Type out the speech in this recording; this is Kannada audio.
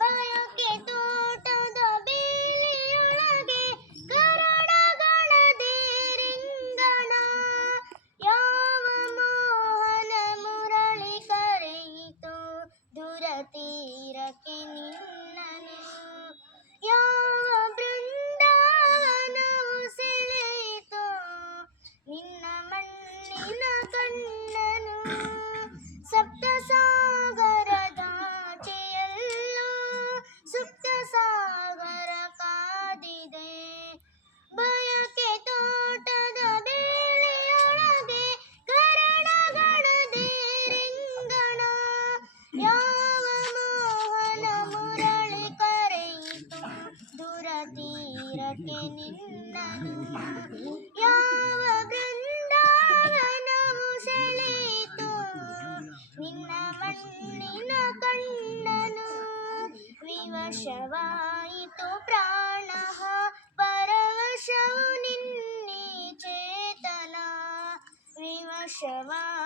ಬಯಕೆ ತೋಟದ ಬೇಲಿಯೊಳಗೆ ಕರಡಗಳದೆ ರಿಂಗಣ. ಯಾವ ಮೋಹನ ಮುರಳಿ ಕರೆಯಿತು ದುರತೀರಕ್ಕೆ ನಿನ್ನನು. ಯಾವ ಬೃಂದಾವನವು ಸೆಳೆಯಿತು ನಿನ್ನ ಮಣ್ಣಿನ ಕಣ್ಣನು. ಸಪ್ತ ಸಾಗರದಾಚೆಯಲ್ಲೋ ಸುಪ್ತ ಸಾಗರ ಕಾದಿದೆ. ಬಯಕೆ ತೋಟದ ಬೇಲಿಯೊಳಗೆ ಕರಣಗಳದೆ ರಿಂಗಣ. ಯಾವ ಮೋಹನ ಮುರಳಿ ಕರೆಯಿತು ದುರತೀರಕ್ಕೆ ನಿನ್ನನು. ಯಾವ ಬೃಂದಾವನವು ಸೆಳೆಯಿತು ನಿನ್ನ ಮಣ್ಣಿನ ಕಣ್ಣನು. ವಿವಶವಾಯಿತು ಪ್ರಾಣ ಪರವಶವು ನಿನ್ನೀ ಚೇತನ. ವಿವಶವಾಯಿತು